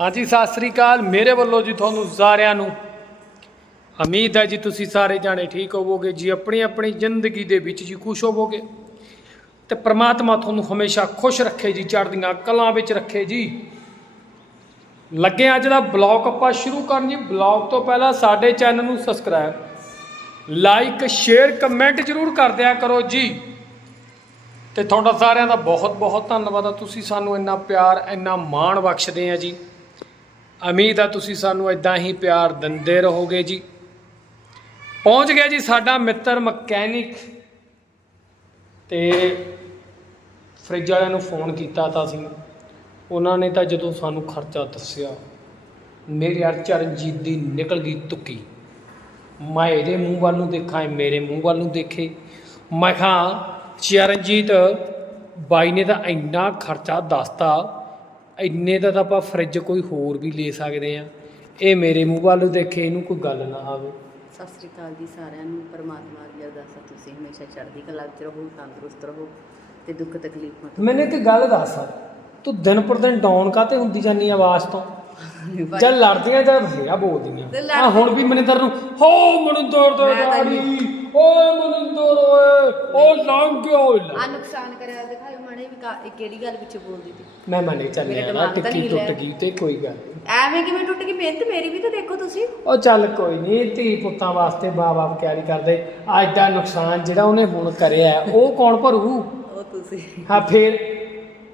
ਹਾਂਜੀ, ਸਤਿ ਸ੍ਰੀ ਅਕਾਲ। ਮੇਰੇ ਵੱਲੋਂ ਜੀ ਤੁਹਾਨੂੰ ਸਾਰਿਆਂ ਨੂੰ ਉਮੀਦ ਹੈ ਜੀ ਤੁਸੀਂ ਸਾਰੇ ਜਾਣੇ ਠੀਕ ਹੋਵੋਗੇ, ਜੀ ਆਪਣੀ ਆਪਣੀ ਜ਼ਿੰਦਗੀ ਦੇ ਵਿੱਚ ਜੀ ਖੁਸ਼ ਹੋਵੋਗੇ। ਤੇ ਪ੍ਰਮਾਤਮਾ ਤੁਹਾਨੂੰ ਹਮੇਸ਼ਾ ਖੁਸ਼ ਰੱਖੇ ਜੀ, ਚੜ੍ਹਦੀਆਂ ਕਲਾਂ ਵਿੱਚ ਰੱਖੇ ਜੀ। ਲੱਗੇ ਅੱਜ ਦਾ ਬਲੌਗ ਆਪਾਂ ਸ਼ੁਰੂ ਕਰਨ ਜੀ। ਬਲੌਗ ਤੋਂ ਪਹਿਲਾਂ ਸਾਡੇ ਚੈਨਲ ਨੂੰ ਸਬਸਕ੍ਰਾਈਬ, ਲਾਈਕ, ਸ਼ੇਅਰ, ਕਮੈਂਟ ਜ਼ਰੂਰ ਕਰ ਦਿਆ ਕਰੋ ਜੀ। ਤੇ ਤੁਹਾਡਾ ਸਾਰਿਆਂ ਦਾ ਬਹੁਤ ਬਹੁਤ ਧੰਨਵਾਦ ਆ। ਤੁਸੀਂ ਸਾਨੂੰ ਇੰਨਾ ਪਿਆਰ, ਇੰਨਾ ਮਾਣ ਬਖਸ਼ਦੇ ਆ ਜੀ। ਉਮੀਦ ਆ ਤੁਸੀਂ ਸਾਨੂੰ ਇਦਾਂ ਹੀ ਪਿਆਰ ਦਿੰਦੇ ਰਹੋਗੇ ਜੀ। ਪਹੁੰਚ ਗਿਆ ਜੀ ਸਾਡਾ ਮਿੱਤਰ ਮਕੈਨਿਕ। ਤੇ ਫ੍ਰਿਜ ਵਾਲਿਆਂ ਨੂੰ ਫੋਨ ਕੀਤਾ ਤਾਂ ਅਸੀਂ ਉਹਨਾਂ ਨੇ ਤਾਂ ਜਦੋਂ ਸਾਨੂੰ ਖਰਚਾ ਦੱਸਿਆ, ਮੇਰੇ ਯਾਰ ਚਰਨਜੀਤ ਦੀ ਨਿਕਲ ਗਈ ਤੁੱਕੀ। ਮੈਂ ਇਹਦੇ ਮੂੰਹ ਵੱਲ ਨੂੰ ਦੇਖਾਂ, ਇਹ ਮੇਰੇ ਮੂੰਹ ਵੱਲ ਨੂੰ ਦੇਖੇ। ਮੈਂ ਕਿਹਾ, ਚਰਨਜੀਤ ਬਾਈ ਨੇ ਤਾਂ ਇੰਨਾ ਖਰਚਾ ਦੱਸਤਾ। ਇੰਨੇ ਦਾ ਤਾਂ ਆਪਾਂ ਫ੍ਰਿਜ ਕੋਈ ਹੋਰ ਵੀ ਲੈ ਸਕਦੇ ਆ ਇਹ ਮੇਰੇ ਮੂੰਹ ਵੱਲ ਦੇਖੇ ਇਹਨੂੰ ਕੋਈ ਗੱਲ ਨਾ ਆਵੇ। ਸਤਿ ਸ੍ਰੀ ਅਕਾਲ ਜੀ ਸਾਰਿਆਂ ਨੂੰ। ਪਰਮਾਤਮਾ ਦੀ ਅਰਦਾਸ ਹੈ ਤੁਸੀਂ ਹਮੇਸ਼ਾ ਚੜ੍ਹਦੀ ਕਲਾ ਵਿੱਚ ਰਹੋ ਤੰਦਰੁਸਤ ਰਹੋ ਤੇ ਦੁੱਖ ਤਕਲੀਫਾਂ ਤੋਂ ਮੈਨੂੰ ਇੱਕ ਗੱਲ ਦੱਸ। ਤੂੰ ਦਿਨ ਪਰ ਦਿਨ ਡਾਊਨ ਕਾਤੇ ਹੁੰਦੀ ਜਾਨੀ ਆਵਾਜ਼ ਤੋਂ? ਜਦ ਲੜਦੀਆਂ ਜਦ ਬਥੇਰਾ ਬੋਲਦੀਆਂ। ਆ ਹੁਣ ਵੀ ਮਨਿੰਦਰ ਨੂੰ ਹੋ ਮਨਿੰਦਰ ਤਾਂ ਗਾੜੀ ਓਏ ਮਨਿੰਦਰ ਓਏ। ਓ ਲੰਘ ਗਿਆ ਓਏ। ਆ ਨੁਕਸਾਨ ਕਰਿਆ ਦਿਖਾਇਓ ਮਾੜੇ ਵੀ ਕਾ- ਇਹ ਕਿਹੜੀ ਗੱਲ ਵਿੱਚ ਬੋਲਦੀ ਸੀ ਮੈਂ ਮੰਨੇ ਚੱਲਿਆ ਨਾ ਤਾਂ ਟਿੱਕੀ ਟੁੱਟ। ਗਈ ਤੇ ਕੋਈ ਗੱਲ। ਐਵੇਂ ਕਿਵੇਂ ਟੁੱਟ ਗਈ ਮਿਹਨਤ ਮੇਰੀ ਵੀ ਤਾਂ ਦੇਖੋ ਤੁਸੀਂ। ਉਹ ਚੱਲ ਕੋਈ ਨਹੀਂ ਧੀ ਪੁੱਤਾਂ ਵਾਸਤੇ ਬਾਪ-ਬਾਪ ਕਿਆਰੀ ਕਰਦੇ। ਅੱਜ ਦਾ ਨੁਕਸਾਨ ਜਿਹੜਾ ਉਹਨੇ ਹੁਣ ਕਰਿਆ ਹੈ, ਉਹ ਕੌਣ ਭਰੂ? ਉਹ ਤੁਸੀਂ। ਹਾਂ ਫੇਰ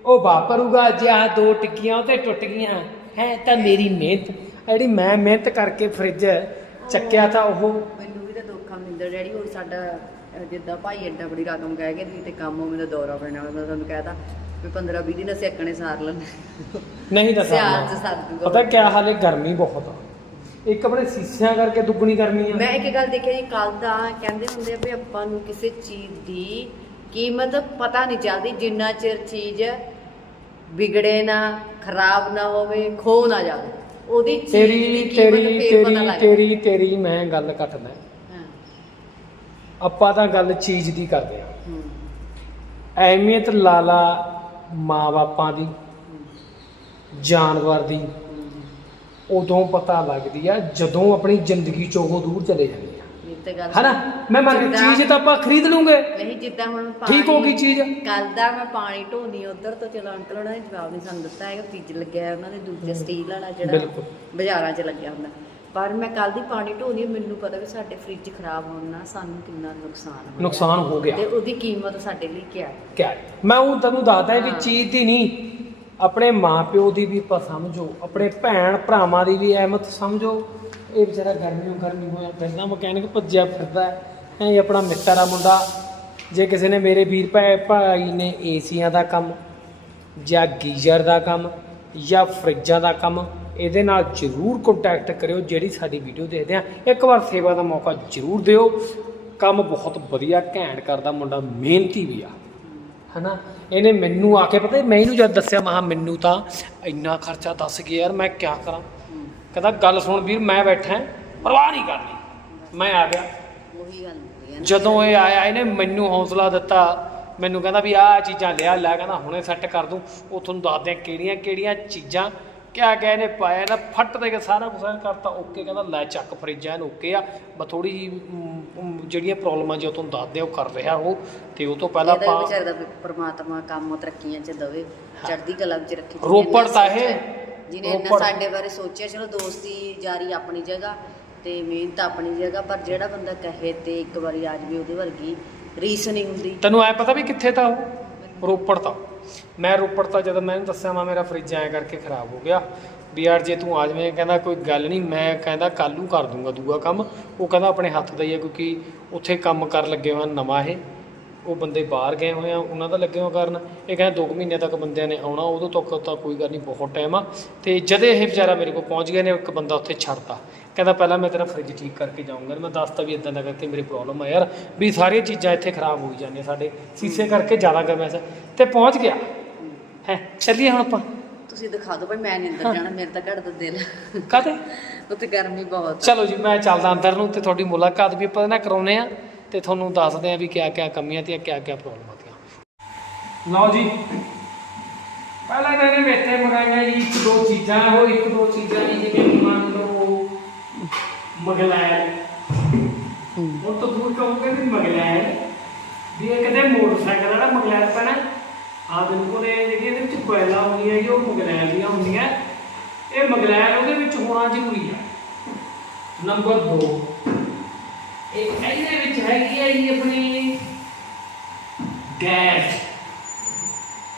ਉਹ ਬਾਪ ਭਰੂਗਾ ਜੇ ਆਹ ਦੋ ਟਿੱਕੀਆਂ ਉਹ ਤੇ ਟੁੱਟ ਗਈਆਂ। ਹੈ ਤਾਂ ਮੇਰੀ ਮਿਹਨਤ। ਜਿਹੜੀ ਮੈਂ ਮਿਹਨਤ ਕਰਕੇ ਫ੍ਰਿਜ ਚੱਕਿਆ ਤਾਂ ਉਹ ਮੈਨੂੰ ਮਿੰਦਰ ਡੈਡੀ ਉਹ ਸਾਡਾ ਅਹ, ਜਿੱਦਾਂ ਭਾਈ ਐਡਾ ਬੜੀ ਰਕਮ ਕਹਿ ਕੇ ਤੇ ਕੰਮ ਉਹ ਮੈਨੂੰ ਦੌਰਾ ਪੈਣਾ ਮੈਂ ਤੁਹਾਨੂੰ ਕਹਿਤਾ ਵੀ 15 20 ਦਿਨ ਅਸੀਂ ਅੱਕਣੇ ਸਾਰ ਲੈਂਦੇ ਨਹੀਂ ਤਾਂ ਸਿਆਲ ਚ। ਸਰ ਦੂਗਾ। ਪਤਾ ਕਿਆ ਹਾਲੇ ਗਰਮੀ ਬਹੁਤ ਆ। ਇੱਕ ਆਪਣੇ ਸੀਸਿਆਂ ਕਰਕੇ ਦੁੱਗਣੀ ਗਰਮੀ ਆ। ਮੈਂ ਇੱਕ ਗੱਲ ਦੇਖਿਆ ਜੀ ਕੱਲ ਦਾ ਕਹਿੰਦੇ ਹੁੰਦੇ ਆ ਵੀ ਆਪਾਂ ਨੂੰ ਕਿਸੇ ਚੀਜ਼ ਦੀ ਕੀਮਤ ਪਤਾ ਨਹੀਂ ਚੱਲਦੀ ਜਿੰਨਾ ਚਿਰ ਚੀਜ਼ ਵਿਗੜੇ ਨਾ ਖਰਾਬ ਨਾ ਹੋਵੇ ਖੋ ਨਾ ਜਾਵੇ। ਉਹਦੀ ਚੀਜ਼ ਤੇਰੀ ਕੀਮਤ ਤੇਰੀ ਫੇਰ ਪਤਾ ਤੇਰੀ ਲੱਗਦਾ ਤੇਰੀ ਤੇਰੀ ਮੈਂ ਗੱਲ ਕੱਟਦਾ। ਆਪਾਂ ਤਾਂ ਗੱਲ ਚੀਜ਼ ਦੀ ਕਰਦੇ ਆ ਅਹਿਮੀਅਤ ਲਾਲਾ ਮਾਂ-ਬਾਪਾਂ ਦੀ ਜਾਨਵਰ ਦੀ। ਉਦੋਂ ਪਤਾ ਲੱਗਦੀ ਆ ਜਦੋਂ ਆਪਣੀ ਜ਼ਿੰਦਗੀ ਚੋਂ ਉਹ ਦੂਰ ਚਲੇ ਜਾਂਦੇ ਆ। ਇਹ ਤੇ ਗੱਲ ਹਨਾ? ਮੈਂ ਮੰਨ ਜਿੱਦਾਂ- ਚੀਜ਼ ਤਾਂ ਆਪਾਂ ਖਰੀਦ ਲੂੰਗੇ। ਨਹੀਂ ਜਿੱਦਾਂ ਹੁਣ ਠੀਕ ਹੋ ਗਈ ਚੀਜ਼। ਕੱਲ ਦਾ ਮੈਂ ਪਾਣੀ ਢੋਣੀ ਉਧਰ ਤੋਂ ਚਲੋ ਅੰਕਲ ਉਹਨਾਂ ਨੇ ਜਵਾਬ ਨਹੀਂ ਸਾਨੂੰ ਦਿੱਤਾ ਹੈਗਾ ਫ੍ਰਿਜ ਲੱਗਿਆ ਹੈ ਉਹਨਾਂ ਦੇ ਦੂਜੇ ਸਟੀਲ ਵਾਲਾ ਜਿਹੜਾ ਬਿਲਕੁਲ। ਬਾਜ਼ਾਰਾਂ 'ਚ ਲੱਗਿਆ ਹੁੰਦਾ। ਪਰ ਮੈਂ ਕੱਲ ਦੀ ਪਾਣੀ ਢੋਣੀ ਮੈਨੂੰ ਪਤਾ ਵੀ ਸਾਡੇ ਫ੍ਰਿਜ ਖਰਾਬ ਹੋਣ ਨਾਲ ਸਾਨੂੰ ਕਿੰਨਾ ਨੁਕਸਾਨ ਹੋਇਆ। ਨੁਕਸਾਨ ਹੋ ਗਿਆ। ਤੇ ਉਹਦੀ ਕੀਮਤ ਸਾਡੇ ਲਈ ਕੀ ਹੈ? ਕਿਆ ਹੈ? ਮੈਂ ਉਹ ਤੈਨੂੰ ਦੱਸਦਾ ਵੀ। ਚੀਜ਼ ਦੀ ਨਹੀਂ ਆਪਣੇ ਮਾਪਿਓ ਦੀ ਵੀ ਆਪਾਂ ਸਮਝੋ ਆਪਣੇ ਭੈਣ ਭਰਾਵਾਂ ਦੀ ਵੀ ਅਹਿਮਤ ਸਮਝੋ। ਇਹ ਵਿਚਾਰਾ ਗਰਮੀਆਂ ਗਰਮੀ ਹੋਇਆ ਫਿਰਦਾ ਮਕੈਨਿਕ ਭੱਜਿਆ ਫਿਰਦਾ ਹੈ ਇਹ ਆਪਣਾ ਮਿੱਤਰ ਆ ਮੁੰਡਾ। ਜੇ ਕਿਸੇ ਨੇ ਮੇਰੇ ਵੀਰ ਭੈ ਭਾਈ ਨੇ ਏਸੀਆਂ ਦਾ ਕੰਮ ਜਾਂ ਗੀਜ਼ਰ ਦਾ ਕੰਮ ਜਾਂ ਫਰਿੱਜਾਂ ਦਾ ਕੰਮ ਇਹਦੇ ਨਾਲ ਜਰੂਰ ਕੰਟੈਕਟ ਕਰਿਓ ਜਿਹੜੀ ਸਾਡੀ ਵੀਡੀਓ ਦੇਖਦੇ ਆ। ਇੱਕ ਵਾਰ ਸੇਵਾ ਦਾ ਮੌਕਾ ਜਰੂਰ ਦਿਓ। ਕੰਮ ਬਹੁਤ ਵਧੀਆ ਘੈਂਟ ਕਰਦਾ ਮੁੰਡਾ ਮਿਹਨਤੀ ਵੀ ਆ। ਹਨਾ? ਇਹਨੇ ਮੈਨੂੰ ਆ ਕੇ ਪਤਾ ਮੈਂ ਇਹਨੂੰ ਜਦ ਦੱਸਿਆ ਮਹਾ ਮੈਨੂੰ ਤਾਂ ਇੰਨਾ ਖਰਚਾ ਦੱਸ ਗਿਆ ਯਾਰ ਮੈਂ ਕੀ ਕਰਾਂ? ਕਹਿੰਦਾ ਗੱਲ ਸੁਣ ਵੀਰ ਮੈਂ ਬੈਠਾ ਪਰਵਾਹ ਨਹੀਂ ਕਰਨੀ। ਮੈਂ ਆ ਗਿਆ। ਉਹੀ ਗੱਲ ਜਦੋਂ ਇਹ ਆਇਆ ਇਹਨੇ ਮੈਨੂੰ ਹੌਸਲਾ ਦਿੱਤਾ। ਮੈਨੂੰ ਕਹਿੰਦਾ ਵੀ ਆਹ ਚੀਜ਼ਾਂ ਲਿਆ ਲੈ ਕਹਿੰਦਾ ਹੁਣੇ ਸੈੱਟ ਕਰ ਦੂੰ। ਉਹ ਤੁਹਾਨੂੰ ਦੱਸਦੇ ਆ ਕਿਹੜੀਆਂ ਕਿਹੜੀਆਂ ਚੀਜ਼ਾਂ ਕਿਆ ਇਹਨੇ ਪਾਇਆ ਨਾ ਫੱਟ ਦੇ ਕੇ ਸਾਰਾ ਕੁਝ ਕਰਤਾ ਓਕੇ ਕਹਿੰਦਾ ਲੈ ਚੱਕ ਫਰਿੱਜ ਐਨ ਓਕੇ ਆ ਬਸ ਥੋੜੀ ਜੀ ਜਿਹੜੀਆਂ ਪ੍ਰੋਬਲਮਾਂ ਜੇ ਤੁਹਾਨੂੰ ਦੱਸਦੇ ਆ ਉਹ ਕਰ ਰਿਹਾ ਉਹ ਤੇ ਉਹ ਤੋਂ ਪਹਿਲਾਂ ਵੀ ਆਪਾਂ ਵਿਚਾਰੇ ਦਾ ਪ੍ਰਮਾਤਮਾ ਕੰਮ ਤਰੱਕੀਆਂ 'ਚ ਦਵੇ ਚੜ੍ਹਦੀ ਕਲਾ ਵਿੱਚ ਰੱਖੇ ਰੋਪੜ ਤਾਂ ਇਹ, ਜਿਹਨੇ ਇੰਨਾ। ਸਾਡੇ ਬਾਰੇ ਸੋਚਿਆ ਚਲੋ ਦੋਸਤੀ ਜਾਰੀ ਆਪਣੀ ਜਗ੍ਹਾ ਤੇ ਮਿਹਨਤ ਆਪਣੀ ਜਗ੍ਹਾ ਪਰ ਜਿਹੜਾ ਬੰਦਾ ਕਹੇ ਤੇ ਇੱਕ ਵਾਰੀ ਆ ਜਾਵੇ ਉਹਦੇ ਵਰਗੀ ਰੀਸ ਨਹੀਂ ਹੁੰਦੀ। ਤੈਨੂੰ ਐ ਪਤਾ ਵੀ ਕਿੱਥੇ ਤਾਂ ਉਹ? ਰੋਪੜ ਤਾਂ। ਮੈਂ ਰੋਪੜ ਤਾਂ ਜਦੋਂ ਮੈਂ ਇਹਨੂੰ ਦੱਸਿਆ ਮੈਂ ਮੇਰਾ ਫਰਿੱਜ ਐ ਕਰਕੇ ਖਰਾਬ ਹੋ ਗਿਆ। ਵੀ ਯਾਰ ਜੇ ਤੂੰ ਆ ਜਾਵੇਂ, ਕਹਿੰਦਾ ਕੋਈ ਗੱਲ ਨਹੀਂ, ਮੈਂ ਕਹਿੰਦਾ ਕੱਲ੍ਹ ਨੂੰ ਕਰ ਦੂੰਗਾ ਦੂਆ ਕੰਮ। ਉਹ ਕਹਿੰਦਾ ਆਪਣੇ ਹੱਥ ਦਾ ਹੀ ਹੈ ਕਿਉਂਕਿ ਉੱਥੇ ਕੰਮ ਕਰ ਲੱਗੇ ਹੋਏ ਨਵਾਂ ਇਹ। ਉਹ ਬੰਦੇ ਬਾਹਰ ਗਏ ਹੋਏ ਆ ਉਹਨਾਂ ਦਾ ਲੱਗੇ ਹੋਏ ਕਰਨ। ਇਹ ਕਹਿੰਦਾ 2 ਮਹੀਨੇ ਤੱਕ ਬੰਦਿਆਂ ਨੇ ਆਉਣਾ ਉਦੋਂ ਤੱਕ ਤਾਂ ਕੋਈ ਗੱਲ ਨਹੀਂ ਬਹੁਤ ਟਾਈਮ ਆ। ਤੇ ਜਦੇ ਇਹ ਵਿਚਾਰਾ ਮੇਰੇ ਕੋਲ ਪਹੁੰਚ ਗਿਆ ਨੇ ਇੱਕ ਬੰਦਾ ਉੱਥੇ ਛੱਡਤਾ। ਕਹਿੰਦਾ ਪਹਿਲਾਂ ਮੈਂ ਤੇਰਾ ਫਰਿੱਜ ਠੀਕ ਕਰਕੇ ਜਾਊਂਗਾ ਮੈਂ ਦੱਸਤਾ ਵੀ ਇਦਾਂ ਦਾ ਕਰਕੇ ਮੇਰੀ ਪ੍ਰੋਬਲਮ ਆ ਯਾਰ ਵੀ ਸਾਰੀਆਂ ਚੀਜ਼ਾਂ ਇੱਥੇ ਖਰਾਬ ਹੋਈ ਜਾਂਦੀਆਂ ਸਾਡੇ। ਸੀਸੇ ਕਰਕੇ ਜ਼ਿਆਦਾ ਗਰਮੈਸ਼ ਸੀ ਤੇ ਪਹੁੰਚ ਗਿਆ। ਹੈ ਚੱਲੀਏ ਹੁਣ ਆਪਾਂ। ਤੁਸੀਂ ਦਿਖਾ ਦਿਓ ਭਾਈ ਮੈਂ ਨਹੀਂ ਅੰਦਰ ਜਾਣਾ ਮੇਰੇ ਤਾਂ ਘੜਦਾ ਦਿਲ। ਕਾਤੇ ਉੱਥੇ ਗਰਮੀ ਬਹੁਤ ਚਲੋ ਜੀ ਮੈਂ ਚੱਲਦਾ ਅੰਦਰ ਨੂੰ ਤੇ ਤੁਹਾਡੀ ਮੁਲਾਕਾਤ ਵੀ ਆਪਾਂ ਨਾਲ ਕਰਾਉਨੇ ਆ ਤੇ ਤੁਹਾਨੂੰ ਦੱਸਦੇ ਆ ਵੀ ਕਿਆ ਕਿਆ ਕਮੀਆਂ ਤੇ ਕਿਆ ਕਿਆ ਪ੍ਰੋਬਲਮਾਂ ਤੀਆਂ। ਲਓ ਜੀ ਪਹਿਲਾਂ ਤਾਂ ਇਹਨੇ ਮੇਥੇ ਮੰਗਾਈਆਂ ਜੀ ਇੱਕ ਦੋ ਚੀਜ਼ਾਂ ਉਹ ਇੱਕ ਦੋ ਚੀਜ਼ਾਂ ਜੀ ਜਿਵੇਂ ਮੰਨ ਲਓ ਮਗਲੈਲ। ਉਹ ਤਾਂ ਦੂਰ ਕਹੋਗੇ ਵੀ ਮਗਲੈਲ। ਵੀ ਇਹ ਕਹਿੰਦੇ ਮੋਟਰਸਾਈਕਲ ਵਾਲਾ ਮਗਲੈਲ ਪੈਣਾ। ਆ ਬਿਲਕੁਲ ਇਹ ਜਿਹੜੀ ਇਹਦੇ ਵਿੱਚ ਕੋਇਲਾ ਹੁੰਦੀਆਂ ਜੀ ਉਹ ਮਗਲੈਲ ਦੀਆਂ ਹੁੰਦੀਆਂ। ਇਹ ਮਗਲੈਲ ਉਹਦੇ ਵਿੱਚ ਹੋਣਾ ਜ਼ਰੂਰੀ ਹੈ ਨੰਬਰ 2 ਇਹ ਵਿੱਚ ਹੈਗੀ ਹੈ ਜੀ ਆਪਣੀ ਗੈਸ।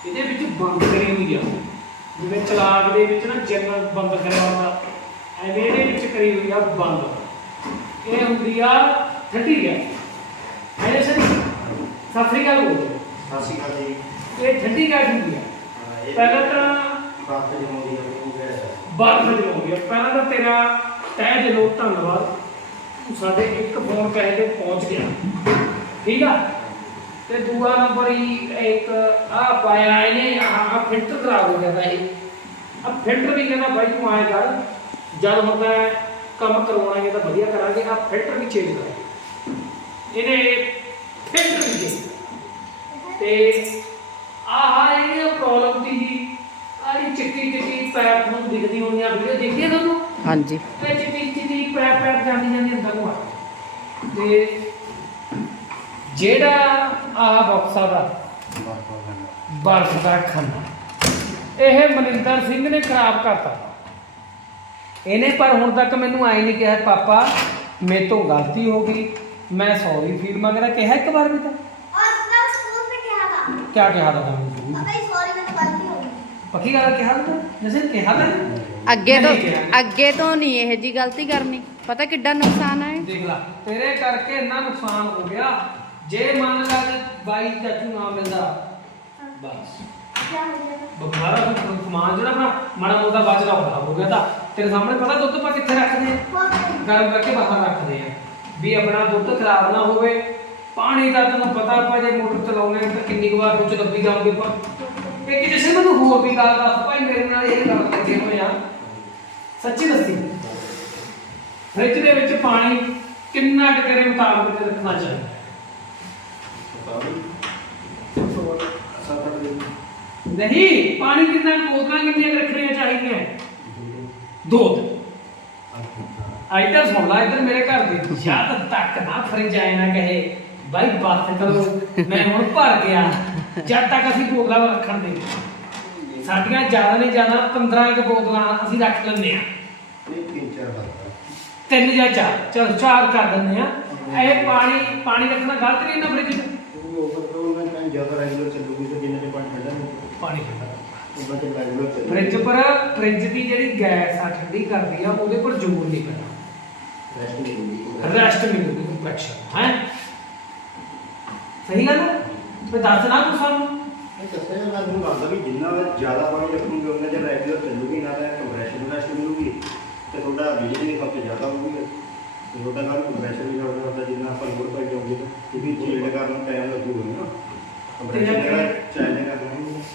ਇਹਦੇ ਵਿੱਚ ਬੰਦ ਕਰੀ ਹੋਈ ਆ। ਜਿਵੇਂ ਚਲਾਕ ਦੇ ਵਿੱਚ ਨਾ ਜਨਰਲ ਬੰਦ ਕਰਿਆ ਹੁੰਦਾ ਐਵੇਂ ਇਹਦੇ ਵਿੱਚ ਕਰੀ ਹੋਈ ਆ ਬੰਦ। ਇਹ ਹੁੰਦੀ ਆ ਠੰਡੀ ਗੈਸ ਹੈ ਸਰ ਸਫਰੀ ਗੱਲ ਬੋਲਦੇ ਸਤਿ ਸ਼੍ਰੀ ਅਕਾਲ ਜੀ। ਇਹ ਠੰਡੀ ਗੈਸ ਹੁੰਦੀ ਆ। ਪਹਿਲਾਂ ਤਾਂ ਬਾਤ ਜਮਾਉਂਦੀ ਹੈ ਬਾਤ ਹੋ ਗਿਆ ਪਹਿਲਾਂ ਤਾਂ ਤੇਰਾ ਤਹਿ ਦਿਲੋਂ ਧੰਨਵਾਦ। ਸਾਡੇ ਇੱਕ ਫੋਨ ਕਹਿ ਕੇ ਪਹੁੰਚ ਗਿਆ। ਠੀਕ ਆ? ਤੇ ਦੂਆ ਨੰਬਰ ਹੀ ਇੱਕ ਆ ਪਾਇਆ ਇਹਨੇ ਆ ਫਿਲਟਰ ਖਰਾਬ ਹੋ ਗਿਆ ਤਾ ਇਹ। ਆ ਫਿਲਟਰ ਵੀ ਕਹਿੰਦਾ ਬਾਈ ਤੂੰ ਆਏ ਕਰ ਜਦ ਹੁਣ ਮੈਂ ਕੰਮ ਕਰਵਾਉਣਾ ਹੈ ਤਾਂ ਵਧੀਆ ਕਰਾਂਗੇ ਆ ਫਿਲਟਰ ਵੀ ਚੇਂਜ ਕਰਾਂਗੇ। ਇਹਨੇ ਫਿਲਟਰ ਵੀ ਚੇਂਜ ਤੇ ਆਹ ਇਹ ਪ੍ਰੋਬਲਮ ਦੀ ਆਹ ਚਿੱਟੀ ਚਿੱਟੀ ਪੈਪ ਨੂੰ ਦਿਖਦੀ ਹੋਣੀਆਂ ਵੀਡੀਓ ਦੇਖੀ ਤੁਹਾਨੂੰ? ਹਾਂਜੀ। ਤੇ ਚਿੱਟੀ ਚਿੱਟੀ ਪੈਪ ਪੈਪ ਜਾਂਦੀ ਜਾਂਦੀ ਅੰਦਰ ਨੂੰ ਆ ਤੇ ਜਿਹੜਾ ਆਹ ਬਾਕਸਾ ਦਾ ਬਰਫ ਦਾ ਖਾਨਾ ਇਹ ਮਨਿੰਦਰ ਸਿੰਘ ਨੇ ਖਰਾਬ ਕਰਤਾ ਇਹਨੇ ਪਰ ਹੁਣ ਤੱਕ ਮੈਨੂੰ ਆਈ ਨਹੀਂ ਕਿਹਾ ਪਾਪਾ ਮੇਰੇ ਤੋਂ ਗਲਤੀ ਹੋ ਗਈ ਮੈਂ ਸੌਰੀ ਫੀਲ ਮੰਗਦਾ ਕਿਹਾ ਇੱਕ ਵਾਰ ਵੀ ਤਾਂ और कल स्कूल में क्या था ਕਿਆ ਕਿਹਾ ਤਾਂ ਤੁਹਾਨੂੰ अबे सॉरी मैं तो गलती हो गई ਪੱਕੀ ਗੱਲ ਕਿਹਾ ਤਾਂ ਜੈਸੇ ਕਿਹਾ ਤਾਂ ਅੱਗੇ ਤੋਂ ਅੱਗੇ ਤੋਂ ਨਹੀਂ ਇਹ ਜੀ ਗਲਤੀ ਕਰਨੀ। ਪਤਾ ਕਿੱਡਾ ਨੁਕਸਾਨ ਆ ਦੇਖ ਲਾ ਤੇਰੇ ਕਰਕੇ ਇੰਨਾ ਨੁਕਸਾਨ ਹੋ ਗਿਆ। ਜੇ ਮੰਨ ਲਾ ਕਿ ਬਾਈ ਚਾਚੂ ਨਾ ਮਿਲਦਾ ਬਸ। ਬੁਖਾਰਾ ਤੂੰ ਸਮਾਨ ਜਿਹੜਾ ਆਪਣਾ ਮਾੜਾ ਮੋਟਾ ਬਚਦਾ ਹੋਣਾ ਹੋ ਗਿਆ ਤਾਂ। ਤੇਰੇ ਸਾਹਮਣੇ ਪਤਾ ਦੁੱਧ ਪਾ ਕਿੱਥੇ ਰੱਖਦੇ ਗਰਮ ਕਰਕੇ ਬਾਹਰ ਰੱਖਦੇ ਆ। ਵੀ ਆਪਣਾ ਦੁੱਧ ਖਰਾਬ ਨਾ ਹੋਵੇ। ਪਾਣੀ ਦਾ ਤੁਹਾਨੂੰ ਪਤਾ ਆਪਾਂ ਜੇ ਮੋਟਰ ਚਲਾਉਣੇ ਤਾਂ ਕਿੰਨੀ ਕੁ ਵਾਰ ਦੁੱਧ ਲੱਭੀ ਜਾਉਂਗੇ ਪਰ ਇੱਕ ਜਿਸੇ ਮੈਨੂੰ ਹੋਰ ਵੀ ਗੱਲ ਦੱਸ ਭਾਈ ਮੇਰੇ ਨਾਲ ਇਹ ਗੱਲ ਕਰਦੇ ਹੋਏ ਸੱਚੀ ਦੱਸੀ। ਫ੍ਰਿਜ ਦੇ ਵਿੱਚ ਪਾਣੀ ਕਿੰਨਾ ਕੁ ਤੇਰੇ ਮੁਤਾਬਕ ਤੇ ਰੱਖਣਾ ਚਾਹੀਦਾ? ਨਹੀਂ, ਪਾਣੀ ਕਿੰਨਾ ਕੁ ਕਿੰਨੀਆਂ ਰੱਖਣੀਆਂ ਚਾਹੀਦੀਆਂ? ਦੋ। ਆਈਟਰ ਸੁਣ ਲਾ ਇੱਧਰ ਮੇਰੇ ਘਰ ਦੇ। ਜਦ ਤੱਕ ਨਾ ਫਰਿੱਜ ਆਏ ਨਾ ਕਹੇ। ਬਾਈ ਬਾਤ ਕਰੋ। ਮੈਂ ਹੁਣ ਭਰ ਗਿਆ। ਜਦ ਤੱਕ ਅਸੀਂ ਬੋਤਲਾਂ ਰੱਖਣ ਦੇ। ਸਾਡੀਆਂ ਜ਼ਿਆਦਾ ਨਹੀਂ ਜ਼ਿਆਦਾ 15 ਕੁ ਬੋਤਲਾਂ ਅਸੀਂ ਰੱਖ ਲੈਂਦੇ ਆ ਤਿੰਨ ਜਾਂ ਚਾਰ। ਚਲ ਚਾਰ ਕਰ ਦਿੰਦੇ ਆ ਇਹ ਪਾਣੀ ਪਾਣੀ ਰੱਖਣਾ ਗਲਤ ਨਹੀਂ ਨਾ ਫਰਿੱਜ 'ਚ? ਪਾਣੀ ਖੜਾ ਫਰਿੱਜ ਪਰ ਫਰਿੱਜ ਦੀ ਜਿਹੜੀ ਗੈਸ ਆ ਠੰਡੀ ਕਰਦੀ ਆ ਉਹਦੇ ਪਰ ਜ਼ੋਰ ਨਹੀਂ ਪੈਣਾ ਰੈਸਟ ਮਿਲੂਗੀ ਕੰਪਰੈਸ਼ਨ ਹੈ? ਸਹੀ ਗੱਲ ਹੈ ਤੇ ਦੱਸ ਨਾ ਤੂੰ ਸਾਨੂੰ ਜਿੰਨਾ ਜ਼ਿਆਦਾ ਪਾਣੀ ਰੱਖੋਗੇ ਉਹਨਾਂ ਜੇ ਰੈਗੂਲਰ ਚੱਲੂਗੀ ਨਾ ਤਾਂ ਕੰਪਰੈਸ਼ਨ ਰੈਸਟ ਮਿਲੂਗੀ ਤੇ ਤੁਹਾਡਾ ਬਿਜਲੀ ਦੀ ਖਪਤ ਜ਼ਿਆਦਾ ਹੋਊਗੀ। ਤੇ ਤੁਹਾਡਾ ਨਾਲ ਕੰਪਰੈਸ਼ਨ ਵੀ ਜ਼ਿਆਦਾ ਹੁੰਦਾ ਜਿੰਨਾ ਆਪਾਂ ਲੋਡ ਪਾਈ ਜਾਓਗੇ ਤਾਂ ਕਿਉਂਕਿ ਚੀਲਡ ਕਰਨ ਨੂੰ ਟਾਈਮ ਲੱਗੂਗਾ ਨਾ ਕੰਪਰੈਸ਼ਨ ਜਿਹੜਾ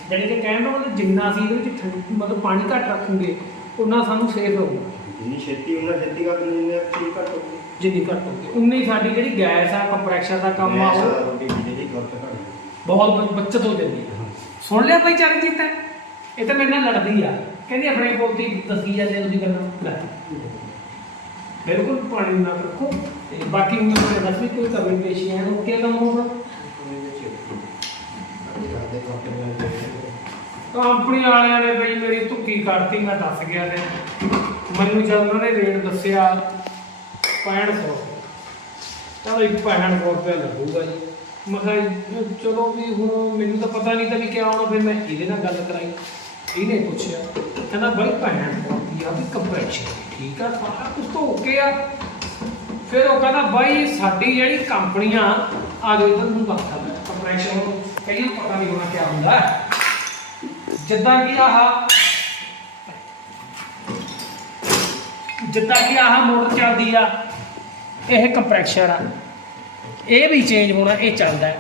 ਕਰਨਾ ਕਿ ਕਹਿਣ ਦਾ ਮਤਲਬ ਜਿੰਨਾ ਅਸੀਂ ਇਹਦੇ ਵਿੱਚ ਠੰਡ ਮਤਲਬ ਪਾਣੀ ਘੱਟ ਰੱਖੂਗੇ ਉਨਾ ਸਾਨੂੰ ਸੇਫ ਰਹੂਗਾ ਜਿੰਨੀ ਛੇਤੀ ਉਹਨਾਂ ਛੇਤੀ ਕਰ ਦਿੰਦੇ ਜਿੰਨੇ ਚੀਜ਼ ਘੱਟ ਹੋਊਗੀ। ਜਿੰਨੀ ਘੱਟ ਹੋਊਗੀ। ਉਨੀ ਸਾਡੀ ਜਿਹੜੀ ਗੈਸ ਆ ਕੰਪਰੈਸ਼ਰ ਦਾ ਕੰਮ ਆ ਉਹ ਹੋਊਗੀ। ਬਹੁਤ ਬੱਚਤ ਹੋ ਜਾਂਦੀ ਹੈ। ਸੁਣ ਲਿਆ ਭਾਈ ਚਰਨਜੀਤ ਇਹ ਤਾਂ ਮੇਰੇ ਨਾਲ ਲੜਦੀ ਆ। ਕਹਿੰਦੀ ਆਪਣੇ ਕੋਲ ਦੀ ਦੱਸੀ ਜਾਂਦੇ ਤੁਸੀਂ ਗੱਲਾਂ। ਬਿਲਕੁਲ ਪਾਣੀ ਨਾ ਰੱਖੋ। ਤੇ ਬਾਕੀ ਹੁਣ ਮੇਰੇ ਦੱਸ ਵੀ ਕੋਈ ਕਮੀ ਪੇਸ਼ੀ ਹੈ ਉਹ ਕੀ ਕੰਮ ਹੋਊਗਾ ਕੰਪਨੀ ਵਾਲਿਆਂ ਨੇ ਬਈ ਮੇਰੀ ਧੁੱਕੀ ਕੱਢਤੀ, ਮੈਂ ਦੱਸ ਗਿਆ ਤੇ। ਮੈਨੂੰ ਜਦ ਉਹਨਾਂ ਨੇ ਰੇਟ ਦੱਸਿਆ 6500 ਤਾਂ ਇੱਕ 6500 ਰੁਪਏ ਲੱਗੂਗਾ ਜੀ। ਮੈਂ ਕਿਹਾ ਜੀ, ਚਲੋ ਵੀ ਹੁਣ ਮੈਨੂੰ ਤਾਂ ਪਤਾ ਨਹੀਂ ਤਾਂ ਵੀ ਕਿਆ ਆਉਣਾ ਫਿਰ ਮੈਂ ਇਹਦੇ ਨਾਲ ਗੱਲ ਕਰਾਈ। ਇਹਨੇ ਪੁੱਛਿਆ ਕਹਿੰਦਾ ਬਾਈ 6500 ਦੀ ਆ ਵੀ ਕੰਪਰੈਸ਼ਨ ਠੀਕ ਆ ਸਾਰਾ ਕੁਝ ਤਾਂ ਓਕੇ ਆ। ਫਿਰ ਉਹ ਕਹਿੰਦਾ ਬਾਈ ਸਾਡੀ ਜਿਹੜੀ ਕੰਪਨੀਆਂ ਆ ਜੋ ਇਧਰ ਨੂੰ ਦੱਸਦਾ ਮੈਂ ਕੰਪਰੈਸ਼ਨ ਨੂੰ ਨੂੰ ਪਤਾ ਨਹੀਂ ਹੋਣਾ ਕਿਆ ਹੁੰਦਾ। ਹੈ। ਜਿੱਦਾਂ ਕਿ ਆਹ ਜਿੱਦਾਂ ਕਿ ਆਹ ਮੋਟਰ ਚੱਲਦੀ ਆ ਇਹ ਕੰਪਰੈਸ਼ਰ ਆ। ਇਹ ਵੀ ਚੇਂਜ ਹੋਣਾ, ਇਹ ਚੱਲਦਾ ਹੈ।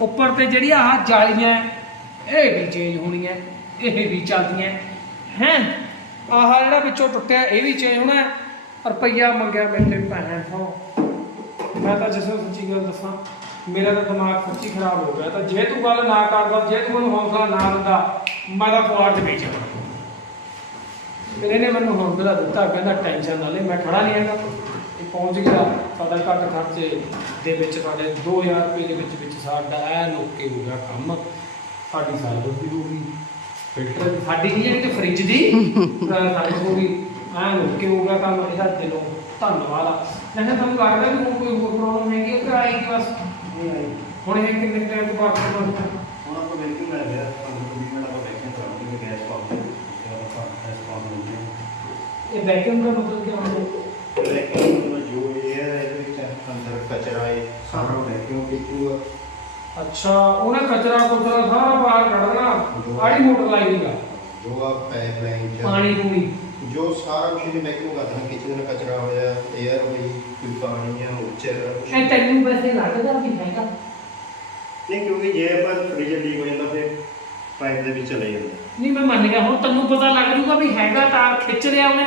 ਉੱਪਰ ਤੇ ਜਿਹੜੀ ਆਹ ਜਾਲੀਆਂ ਇਹ ਵੀ ਚੇਂਜ ਹੋਣੀਆਂ ਇਹ ਵੀ ਚੱਲਦੀਆਂ ਹੈ। ਆਹ ਜਿਹੜਾ ਵਿੱਚੋਂ ਟੁੱਟਿਆ, ਇਹ ਵੀ ਚੇਂਜ ਹੋਣਾ ਰੁਪਈਆ ਮੰਗਿਆ ਮੇਰੇ ਭੈਣ ਤੋਂ। ਮੈਂ ਤਾਂ ਜਿਸ ਨੂੰ ਸੱਚੀ ਗੱਲ ਦੱਸਾਂ, ਮੇਰਾ ਤਾਂ ਦਿਮਾਗ ਸੱਚੀ ਖਰਾਬ ਹੋ ਗਿਆ। ਤਾਂ ਜੇ ਤੂੰ ਗੱਲ ਨਾ ਕਰਦਾ ਜੇ ਤੂੰ ਮੈਨੂੰ ਹੌਸਲਾ ਨਾ ਦਿੰਦਾ, ਮੈਂ ਤਾਂ ਕੁਆਰ ਦੇ ਵਿੱਚ ਆ ਇਹਨੇ ਮੈਨੂੰ ਹੌਸਲਾ ਦਿੱਤਾ, ਕਹਿੰਦਾ ਟੈਨਸ਼ਨ ਨਾ ਲੈ, ਮੈਂ ਖੜਾ ਨਹੀਂ ਹੈਗਾ। ਪਹੁੰਚ ਗਿਆ ਸਾਡਾ ਘੱਟ ਖਰਚੇ ਦੇ ਵਿੱਚ ਸਾਡੇ 2000 ਰੁਪਏ ਦੇ ਵਿੱਚ ਵਿੱਚ ਸਾਡਾ ਐ ਲੋਕੇ ਹੋ ਗਿਆ ਕੰਮ। ਸਾਡੀ ਸਰਵਿਸ ਵੀ ਹੋ ਗਈ। ਫਿਲਟਰ ਦੀ- ਸਾਡੀ ਕੀ ਹੈ ਕਿ ਫ੍ਰਿਜ ਦੀ ਸਰਵਿਸ ਹੋ ਗਈ। ਐ ਲੋਕੇ ਹੋ ਗਿਆ ਕੰਮ ਇਹਦਾ ਦਿਲੋਂ ਧੰਨਵਾਦ ਆ। ਕਹਿੰਦਾ ਤੁਹਾਨੂੰ ਲੱਗਦਾ ਵੀ ਹੁਣ ਕੋਈ ਹੋਰ ਪ੍ਰੋਬਲਮ ਹੈਗੀ ਹੈ ਕਿ ਆਈ ਕਿ ਬਸ? ਨਹੀਂ ਆਈ। ਹੁਣ ਇਹ ਕਿੰਨੇ ਟਾਈਮ ਤੋਂ ਬਾਅਦ ਹੁਣ? ਆਪਾਂ ਵੈਕਿਊਮ ਲੈ ਲਿਆ 15 20 ਮਿੰਟ ਆਪਾਂ ਪਾਉਂਦੇ ਫਿਰ ਆਪਾਂ ਗੈਸ ਪਾਉਂਦੇ ਇਹ ਵੈਕਿਊਮ ਦਾ ਮਤਲਬ ਕੀ ਹੁੰਦਾ ਕੀਤੂਗਾ ਅੱਛਾ ਉਹਨੇ ਕਚਰਾ ਕੁਚਰਾ ਸਾਰਾ ਬਾਹਰ ਕੱਢਣਾ ਆੜੀ ਮੋਟਰ ਲਾਈ ਦੀਗਾ ਜੋ ਆ ਪਾਈਪ ਲਾਈਨ ਪਾਣੀ ਪੂਣੀ। ਜੋ ਸਾਰਾ ਕੁਝ ਇਹਦੀ ਵੈਕਿਊਮ ਕਰਦਾ ਕਿਚਨ ਦਾ ਕਚਰਾ ਹੋਇਆ 에ਅਰ ਹੋਈ ਕੋਈ ਪਾਣੀ ਆ ਉੱਚਰ ਇਹ ਤੈਨੂੰ ਵੈਸੇ ਲੱਗਦਾ ਵੀ ਹੈਗਾ। ਨਹੀਂ ਕਿਉਂਕਿ ਜੇ ਆਪਾਂ ਫ੍ਰਿਜ ਲੀਕ ਹੋ ਜਾਂਦਾ ਫਿਰ ਪਾਈਪ ਦੇ ਵਿੱਚ ਚਲੇ ਜਾਂਦਾ। ਨਹੀਂ ਮੈਂ ਮੰਨ ਗਿਆ ਹੁਣ ਤੈਨੂੰ ਪਤਾ ਲੱਗ ਜੂਗਾ ਵੀ ਹੈਗਾ ਤਾਰ ਖਿੱਚ ਰਿਹਾ ਉਹਨੇ।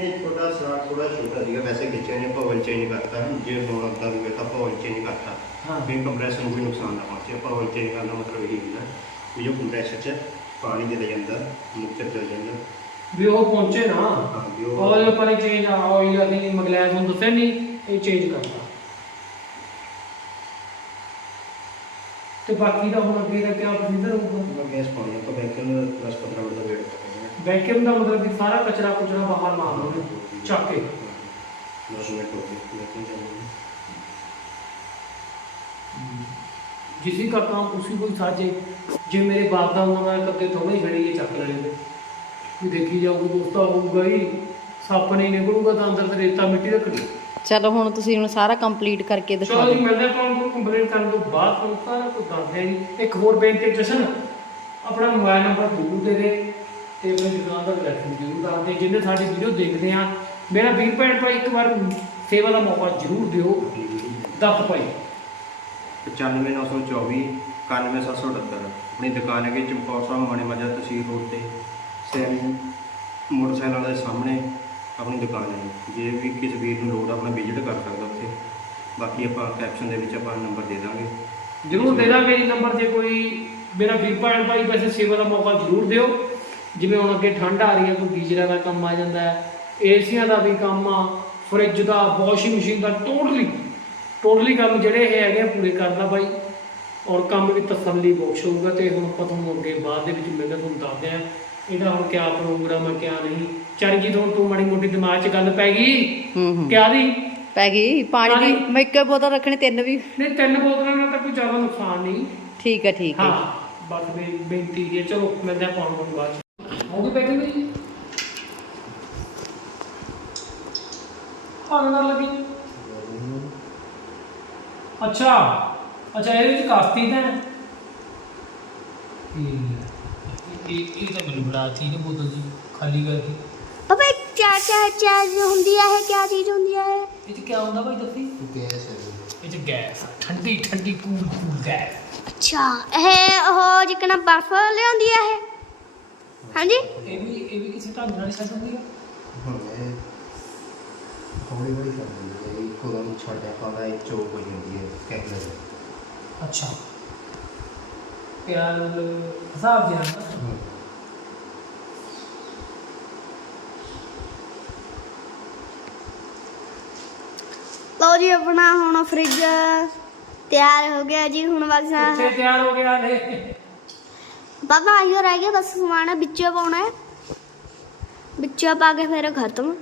ਨਹੀਂ ਛੋਟਾ ਸਾ ਥੋੜਾ ਛੋਟਾ ਸੀਗਾ। ਵੈਸੇ ਕਿਚਨ ਨੇ ਪਵਨ ਚੇਂਜ ਕਰਤਾ। ਜੇ ਹੁਣ ਅੱਧਾ ਵੀ ਤਾਂ ਪਵਨ ਚੇਂਜ ਕਰਤਾ। ਹਾਂ। ਵੀ ਕੰਪਰੈਸਰ ਨੂੰ ਵੀ ਨੁਕਸਾਨ ਨਾ ਪਹੁੰਚੇ। ਪਵਨ ਚੇਂਜ ਕਰਨ ਦਾ ਮਤਲਬ ਇਹ ਹੁੰਦਾ ਵੀ ਜੋ ਕੰਪਰੈਸਰ 'ਚ ਪਾਣੀ ਦੇ ਜਾਂਦਾ ਮੁਕਤਰ ਚਲ ਜਾਂਦਾ। ਵੀ ਉਹ ਪਹੁੰਚੇ ਨਾ। ਆਇਲ ਪਰ ਚੇਂਜ ਆ ਆਇਲ ਅਸੀਂ ਮਗਲੈਸ ਨੂੰ ਦੱਸਿਆ ਨਹੀਂ ਇਹ ਚੇਂਜ ਕਰਦਾ ਤੇ ਬਾਕੀ ਦਾ ਹੁਣ ਅੱਗੇ ਦਾ ਕੀ ਪ੍ਰੋਸੀਜਰ ਹੋਊਗਾ? ਗੈਸ ਪਾਣੀ ਆਪਾਂ ਵੈਕਿਊਮ 10 15 ਮਿੰਟ ਦਾ ਵੇਟ ਕਰਾਂਗੇ। ਵੈਕਿਊਮ ਦਾ ਮਤਲਬ ਵੀ ਸਾਰਾ ਕਚਰਾ ਕੁਚਰਾ ਬਾਹਰ ਮਾਰ ਲਓਗੇ ਚੱਕ ਕੇ 10 ਮਿੰਟ ਹੋ ਗਏ ਵੈਕਿਊਮ ਚੱਲੇਗੀ जिसी का काम उसी को ही साझे जे मेरे बाप का होना मैं कदे थोड़े ही खड़ी ये ਚੱਕ ਲੈਣੇ ਵੀ ਦੇਖੀ ਜਾਊਗੀ ਦੋਸਤਾ ਹੋਊਗਾ ਹੀ ਸੱਪ ਨਹੀਂ ਨਿਕਲੂਗਾ ਤਾਂ ਅੰਦਰ ਤੇ ਰੇਤਾ ਮਿੱਟੀ ਰੱਖਣੀ ਚਲੋ ਹੁਣ ਤੁਸੀਂ ਹੁਣ ਸਾਰਾ ਕੰਪਲੀਟ ਕਰਕੇ ਦਿਖਾ ਚਲੋ ਜੀ ਦਿਓ ਮਿਲਦੇ ਆਪਾਂ ਨੂੰ ਕੰਪਲੀਟ ਕਰਨ ਤੋਂ ਬਾਅਦ ਤੁਹਾਨੂੰ ਸਾਰਾ ਕੁਝ ਦੱਸਦੇ ਹਾਂ ਜੀ ਇੱਕ ਹੋਰ ਬੇਨਤੀ ਹੈ ਜਸ਼ਨ ਆਪਣਾ ਮੋਬਾਈਲ ਨੰਬਰ ਜ਼ਰੂਰ ਦੇ ਦੇ ਤੇ ਆਪਣੀ ਦੁਕਾਨ ਦਾ ਐਡਰੈਸ ਜ਼ਰੂਰ ਦੱਸ ਦੇ ਜਿੰਨੇ ਸਾਡੀ ਵੀਡੀਓ ਦੇਖਦੇ ਆ ਮੇਰਾ ਵੀਰ ਭੈਣ ਭਾਈ ਇੱਕ ਵਾਰ ਸੇਵਾ ਦਾ ਮੌਕਾ ਜ਼ਰੂਰ ਦਿਓ। ਦੱਸ ਭਾਈ। 95924 91778 ਆਪਣੀ ਦੁਕਾਨ ਹੈਗੀ ਚਮਕੌਰ ਸਾਹਿਬ ਮਾਣੇ ਮਾਜਾ ਤਹਿਸੀਲ ਰੋਡ ਤੇ। ਸੈਲ ਮੋਟਰਸਾਈਕਲ ਵਾਲੇ ਦੇ ਸਾਹਮਣੇ ਆਪਣੀ ਦੁਕਾਨ ਹੈ। ਜੇ ਵੀ ਕਿਸੇ ਵੀਰ ਨੂੰ ਲੋੜ ਆਪਣਾ ਵਿਜ਼ਿਟ ਕਰ ਸਕਦਾ ਉੱਥੇ। ਬਾਕੀ ਆਪਾਂ ਕੈਪਸ਼ਨ ਦੇ ਵਿੱਚ ਆਪਾਂ ਨੰਬਰ ਦੇ ਦਾਂਗੇ। ਜ਼ਰੂਰ ਦੇ ਦਾਂਗੇ ਨੰਬਰ ਜੇ ਕੋਈ ਮੇਰਾ ਵੀਰ ਭੈਣ ਭਾਈ ਵੈਸੇ ਸੇਵਾ ਦਾ ਮੌਕਾ ਜ਼ਰੂਰ ਦਿਓ। ਜਿਵੇਂ ਹੁਣ ਅੱਗੇ ਠੰਡ ਆ ਰਹੀ ਹੈ ਕੋਈ ਗੀਜ਼ਰਾਂ ਦਾ ਕੰਮ ਆ ਜਾਂਦਾ ਹੈ ਏਸੀਆਂ ਦਾ ਵੀ ਕੰਮ ਆ ਫਰਿੱਜ ਦਾ ਵਾਸ਼ਿੰਗ ਮਸ਼ੀਨ ਦਾ ਟੋਟਲੀ ਟੋਟਲੀ ਕੰਮ ਜਿਹੜੇ ਇਹ ਹੈਗੇ ਆ ਪੂਰੇ ਕਰਦਾ ਬਾਈ। ਔਰ ਕੰਮ ਵੀ ਤਸੱਲੀ ਬਖਸ਼ ਹੋਊਗਾ ਤੇ ਹੁਣ ਆਪਾਂ ਤੁਹਾਨੂੰ ਅੱਗੇ ਬਾਅਦ ਦੇ ਵਿੱਚ ਮਿਲਦੇ ਤੁਹਾਨੂੰ ਦੱਸਦੇ ਆ ਇਹਦਾ ਹੁਣ ਕਿਆ ਪ੍ਰੋਗਰਾਮ ਹੈ ਕਿਆ ਨਹੀਂ। ਚਰਨਜੀਤ ਹੁਣ ਤੂੰ ਮਾੜੀ ਮੋਟੀ ਦਿਮਾਗ 'ਚ ਗੱਲ ਪੈ ਗਈ? ਕਿਆ ਦੀ? ਪੈ ਗਈ। ਪਾਣੀ ਦੀ। ਮੈਂ ਇੱਕ ਬੋਤਲ ਰੱਖਣੀ ਤਿੰਨ ਵੀ। ਨਹੀਂ ਤਿੰਨ ਬੋਤਲਾਂ ਨਾਲ ਤਾਂ ਕੋਈ ਜ਼ਿਆਦਾ ਨੁਕਸਾਨ ਨਹੀਂ। ਠੀਕ ਹੈ ਠੀਕ ਹੈ। ਹਾਂ ਬਸ ਬੇਨਤੀ ਹੈ। ਚਲੋ ਮਿਲਦੇ ਆਪਾਂ ਹੁਣ ਬਾਅਦ। ਚ ਹੋ ਗਈ ਜੀ ਹਾਂ ਨਾਲ ਲੱਗੀ। ਅੱਛਾ ਅੱਛਾ ਇਹਦੇ ਵਿੱਚ ਕਾਸਤੀ ਤਾਂ ਹੈ? ਇਹ ਇਹ ਇਹ ਤਾਂ ਮੈਨੂੰ ਬਣਾਤੀ ਨੇ ਬੋਤਲ ਜੀ ਖਾਲੀ ਕਰਕੇ। ਪਾਪਾ ਇਹ ਕਿਆ ਕਿਆ ਚੀਜ਼ ਹੁੰਦੀ ਹੈ ਇਹ ਕਿਆ ਚੀਜ਼ ਹੁੰਦੀ ਹੈ ਇਹ? ਚ ਕੀ ਹੁੰਦਾ ਭਾਈ ਦੱਸੀ? ਗੈਸ ਹੈ ਇਹ ਚ ਗੈਸ ਆ, ਠੰਡੀ ਠੰਡੀ ਕੂਲ ਕੂਲ ਗੈਸ। ਅੱਛਾ ਇਹ ਉਹ ਜਿਕਣਾ ਬਰਫ਼ ਲਿਆਉਂਦੀ ਹੈ ਇਹ? ਹਾਂਜੀ? ਇਹ ਵੀ ਇਹ ਵੀ ਕਿਸੇ ਢੰਗ ਨਾਲ ਹੀ ਸੈੱਟ ਹੁੰਦੀ ਆ। ਹੁਣ ਇਹ ਹੌਲੀ ਹੌਲੀ ਕਰ ਦਿੰਦੀ ਹੈ ਇਹ ਕੋਲੋਂ ਛੱਡਿਆ ਪਾਉਂਦਾ ਇਹ ਚੋਕ ਹੋ ਜਾਂਦੀ ਹੈ ਕੈਕਲੇ ਅੱਛਾ। ਪਿਆਰ ਮਤਲਬ ਹਿਸਾਬ ਦੇ ਨਾਲ। ਲਓ ਜੀ ਆਪਣਾ ਹੁਣ ਫ੍ਰਿਜ ਤਿਆਰ ਹੋ ਗਿਆ ਜੀ ਹੁਣ ਬਸ ਕਿੱਥੇ ਤਿਆਰ ਹੋ ਗਿਆ ਨੇ ਬਾਬਾ ਆਇਓ ਰਹਿ ਗਿਆ ਬਸ ਸਮਾਨ ਵਿੱਚੋਂ ਪਾਉਣਾ ਹੈ ਵਿੱਚੋਂ ਪਾ ਕੇ ਫਿਰ ਖਤਮ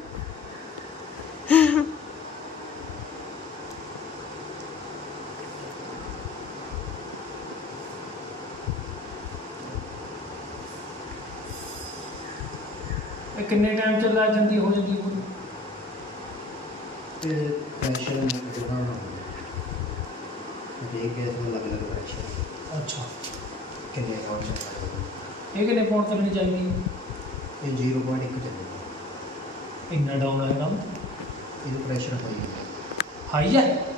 ਇਹ ਕਿੰਨੇ ਟਾਈਮ ਚ ਲੱਗ ਜਾਂਦੀ ਇਹ ਕਿੰਨੇ ਪੌਂਡ ਤੱਕ ਨਹੀਂ ਚਾਹੀਦੀ ਇਹ 0.1 ਚੱਲੇਗਾ ਇੰਨਾ ਡਾਊਨ ਹੈ ਨਾ ਇਹ ਪ੍ਰੈਸ਼ਰ ਹਾਈ ਹੈ ਹਾਈ ਹੈ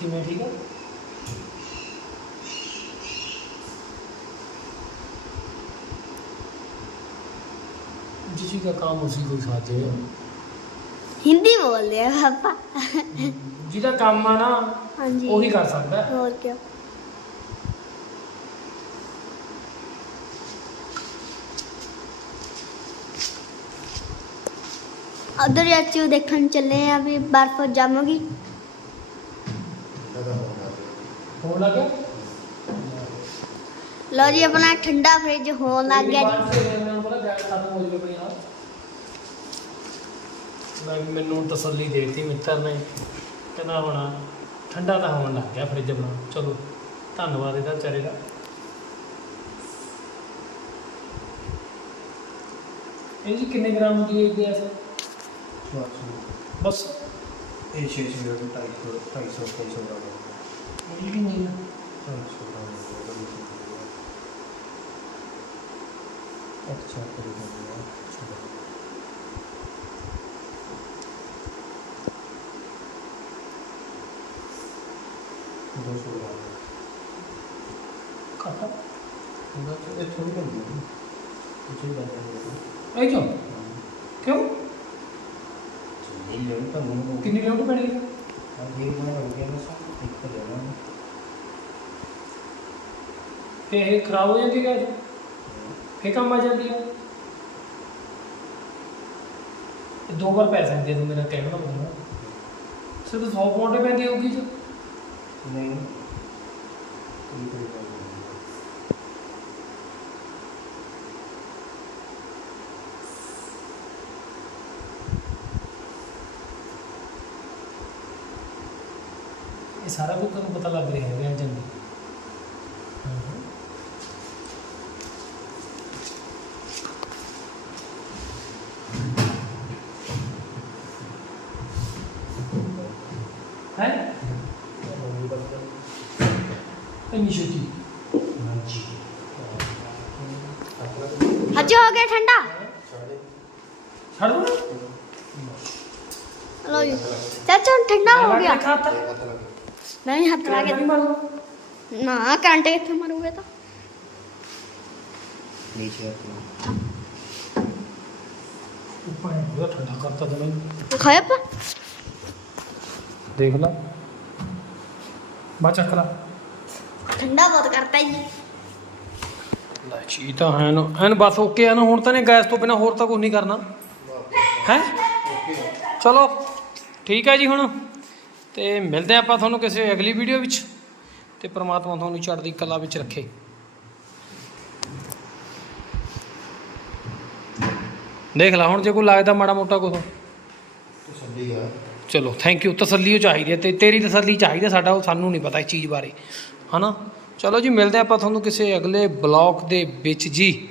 ਕਿਵੇਂ ਠੀਕ ਹੈ जिसी का काम उसी को साथ है ਹਿੰਦੀ ਬੋਲਦੇ ਆ ਪਾਪਾ। ਜਿਹਦਾ ਕੰਮ ਆ ਨਾ ਹਾਂਜੀ। ਉਹੀ ਕਰ ਸਕਦਾ। ਹੈ। ਹੋਰ ਕੀ ਉਧਰ ਚਾਚੂ ਦੇਖਣ ਚੱਲੇ ਆ ਵੀ ਬਰਫ਼ ਜੰਮੂਗੀ ਹੋਣ ਲੱਗਾ ਲਓ ਜੀ ਆਪਣਾ ਠੰਡਾ ਫ੍ਰਿਜ ਹੋਣ ਲੱਗ ਗਿਆ ਜੀ। ਮੈਂ ਮੈਨੂੰ ਤਸੱਲੀ ਦੇਤੀ ਮਿੱਤਰ ਨੇ। ਕਹਿੰਦਾ ਹੁਣ ਠੰਡਾ ਤਾਂ ਹੋਣ ਲੱਗ ਗਿਆ ਫ੍ਰਿਜ ਬਣਾ ਚਲੋ ਧੰਨਵਾਦ ਇਹਦਾ ਵਿਚਾਰੇ ਦਾ। ਇਹ ਜੀ ਕਿੰਨੇ ਗ੍ਰਾਮ ਦੀ ਹੈ ਗੈਸ ਬਸ। ਇਹ 6 6 250 250 250 ਦਾ ਇਹ ਵੀ ਨਹੀਂ ਹੈ। 250 ਦਾ ਅੱਛਾ ਕਰੀ ਦਿੰਦੇ ਦੋ ਸੌ ਘੱਟ ਉਹਦਾ ਤੇ ਇਹ ਥੋੜੀ ਹੁੰਦੀ ਹੈ ਇਹ ਚੀਜ਼ ਦਾ ਇਹ ਕਿਉਂ? ਕਿਉਂ? ਇਹ ਲੈਣ ਤਾਂ ਮੈਨੂੰ ਕਿੰਨੀ ਲੋਟ ਪੈਣੀ ਹੈ ਇਹ ਮੈਂ ਹੋ ਗਿਆ ਨਾ ਸਭ ਇੱਕ ਲੈਣਾ। ਤੇ ਇਹ ਖਰਾਬ ਹੋ ਜਾਂਦੀ ਗੈਸ ਫੇਰ ਕੰਮ ਆ ਜਾਂਦੀ ਹੈ ਇਹ ਦੋ ਵਾਰ ਪੈ ਸਕਦੀ ਹੈ ਤੂੰ ਮੇਰਾ ਕਹਿਣ ਦਾ ਮਤਲਬ ਸਿਰਫ 100 ਪਾਉਂਡ ਹੀ ਪੈਂਦੀ ਹੋਊਗੀ ਜੀ। ਨਹੀਂ ਇਹ ਕਰੀ ਦਿੰਦੇ ਇਹ ਸਾਰਾ ਕੁਝ ਤੁਹਾਨੂੰ ਪਤਾ ਲੱਗ ਰਿਹਾ ਹੈ ਵਿਅੰਜਨ ਦੀ ਹੈ ਇੰਨੀ ਛੋਟੀ ਅੱਜ ਹੋ ਗਿਆ ਠੰਡਾ ਛੱਡ ਦੋ ਲਓ ਜੀ ਚਾਚਾ ਹੁਣ ਠੰਡਾ ਹੋ ਗਿਆ ਖਾਤਾ ਨਹੀਂ ਹੱਥ ਲਾ ਕੇ ਨਾ ਘੰਟੇ ਕਿੱਥੇ ਮਰੂਗੇ ਤਾਂ ਨੀਚੇ ਉੱਪਰ ਬਹੁਤ ਠੰਡਾ ਬਹੁਤ ਕਰਤਾ ਜੀ। ਲੈ ਚੀ ਤਾਂ ਹੈ ਨਾ ਐਨ ਬਸ ਓਕੇ ਆ ਨਾ ਹੁਣ ਤਾਂ ਨੇ ਗੈਸ ਤੋਂ ਬਿਨਾ ਹੋਰ ਤਾਂ ਕੁਝ ਨਹੀਂ ਕਰਨਾ। ਹੈ? ਚਲੋ ਠੀਕ ਹੈ ਜੀ ਹੁਣ। ਤੇ ਮਿਲਦੇ ਆਪਾਂ ਤੁਹਾਨੂੰ ਕਿਸੇ ਅਗਲੀ ਵੀਡੀਓ ਵਿੱਚ। ਤੇ ਪ੍ਰਮਾਤਮਾ ਤੁਹਾਨੂੰ ਚੜ੍ਹਦੀ ਕਲਾ ਵਿੱਚ ਰੱਖੇ। ਦੇਖ ਲਾ ਹੁਣ ਜੇ ਕੋਈ ਲੱਗਦਾ ਮਾੜਾ ਮੋਟਾ ਕੁਛ। ਤਸੱਲੀ ਆ। ਚਲੋ ਥੈਂਕ ਯੂ ਤਸੱਲੀ ਉਹ ਚਾਹੀਦੀ ਹੈ ਤੇ ਤੇਰੀ ਤਸੱਲੀ ਚਾਹੀਦੀ ਹੈ ਸਾਡਾ ਉਹ ਸਾਨੂੰ ਨਹੀਂ ਪਤਾ ਇਸ ਚੀਜ਼ ਬਾਰੇ। ਹਨਾ? ਚਲੋ ਜੀ ਮਿਲਦੇ ਆਪਾਂ ਤੁਹਾਨੂੰ ਕਿਸੇ ਅਗਲੇ ਬਲੌਗ ਦੇ ਵਿੱਚ ਜੀ।